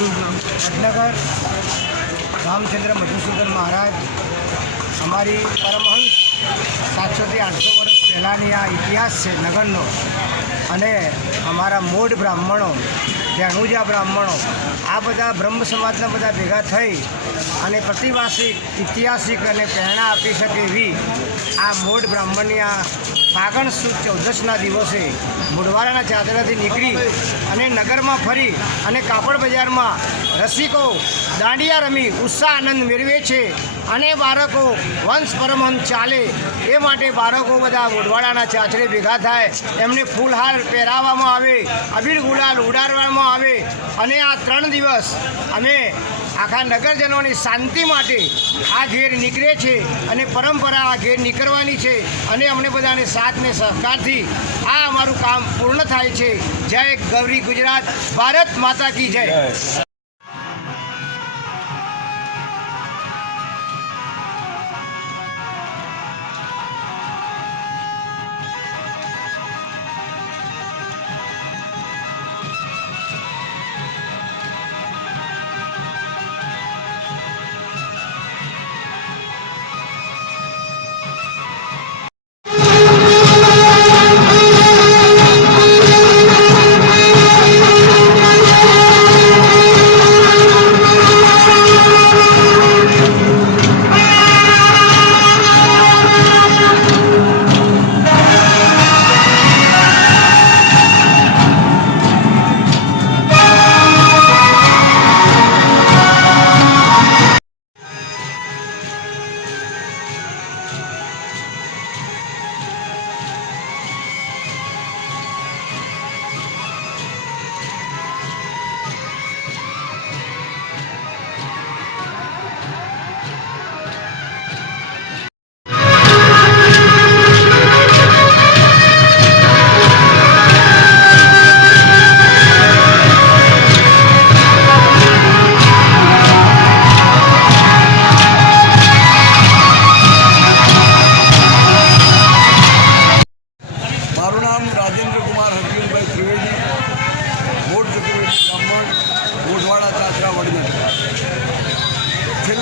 વડનગર રામચંદ્ર મધુસૂદન મહારાજ, અમારી પરમહંસ સાતસોથી આઠસો વર્ષ પહેલાંની આ ઇતિહાસ છે નગરનો. અને અમારા મોઢ બ્રાહ્મણો, ધેણુજા બ્રાહ્મણો, આ બધા બ્રહ્મ સમાજના બધા ભેગા થઈ અને પ્રતિવાસિક ઐતિહાસિક અને પ્રેરણા આપી શકે એવી આ મોઢ બ્રાહ્મણની આ ફાગણ સુદ ચૌદસના દિવસે મુઢવાડાના ચાદરાથી નીકળી અને નગરમાં ફરી અને કાપડ બજારમાં રસિકો દાંડિયા રમી ઉત્સાહ આનંદ મેળવે છે. અને બાળકો, વંશ પરમહંસ ચાલે. એ માટે બાળકો બધા મુઢવાડાના ચાચરે ભેગા થાય. એમને ફૂલહાર પહેરાવવામાં આવે, અબીર ગુલાલ ઉડાડવામાં આવે. અને આ ત્રણ દિવસ અમે આખા નગરજનોની શાંતિ માટે આ ઘેર નીકળે છે અને પરંપરા આ ઘેર નીકળવાની છે અને અમને બધાને સાથને સહકારથી આ અમારું કામ પૂર્ણ થાય છે. જય ગૌરી ગુજરાત, ભારત માતા કી જય.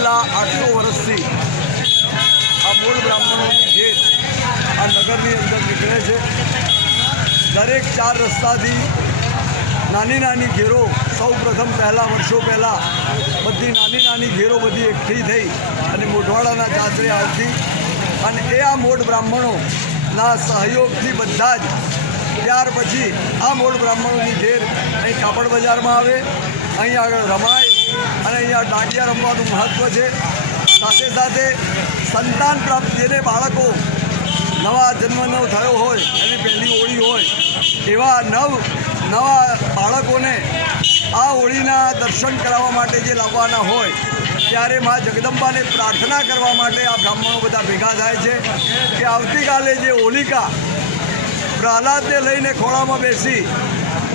છેલ્લા આઠસો વર્ષથી આ મૂળ બ્રાહ્મણોની ઘેર આ નગરની અંદર નીકળે છે. દરેક ચાર રસ્તાથી નાની નાની ઘેરો, સૌ પ્રથમ પહેલાં, વર્ષો પહેલાં બધી નાની નાની ઘેરો બધી એકઠી થઈ અને મોઢવાડાના ચાચરે આવતી. અને એ આ મોઢ બ્રાહ્મણોના સહયોગથી બધા જ ત્યાર પછી આ મોઢ બ્રાહ્મણોની ઘેર અહીં કાપડ બજારમાં આવે, અહીં આગળ રમાય અને અહીંયા દાંડિયા રમવાનું મહત્ત્વ છે. સાથે સાથે સંતાન પ્રાપ્ત જેને બાળકો નવા જન્મનો થયો હોય, એની પહેલી હોળી હોય, એવા નવ, નવા બાળકોને આ હોળીના દર્શન કરાવવા માટે જે લાવવાના હોય, ત્યારે મા જગદંબાને પ્રાર્થના કરવા માટે આ બ્રાહ્મણો બધા ભેગા થાય છે કે આવતીકાલે જે હોલિકા પ્રહલાદને લઈને ખોળામાં બેસી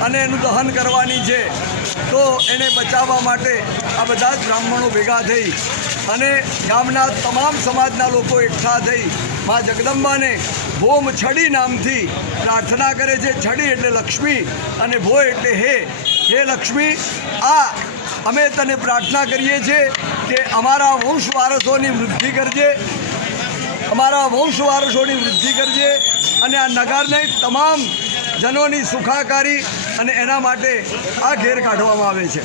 અને એનું દહન કરવાની છે તો એને બચાવવા માટે આ બધા જ બ્રાહ્મણો ભેગા થઈ અને ગામના તમામ સમાજના લોકો એકઠા થઈ મા જગદંબાને ભોમ છડી નામથી પ્રાર્થના કરે છે, છડી એટલે લક્ષ્મી અને ભો એટલે હે. હે લક્ષ્મી, આ અમે તને પ્રાર્થના કરીએ છીએ કે અમારા વંશ વારસોની વૃદ્ધિ કરજે, અમારા વંશ વારસોની વૃદ્ધિ કરજે અને આ નગરને તમામ જનોની સુખાકારી અને એના માટે આ ઘેર કાઢવામાં આવે છે.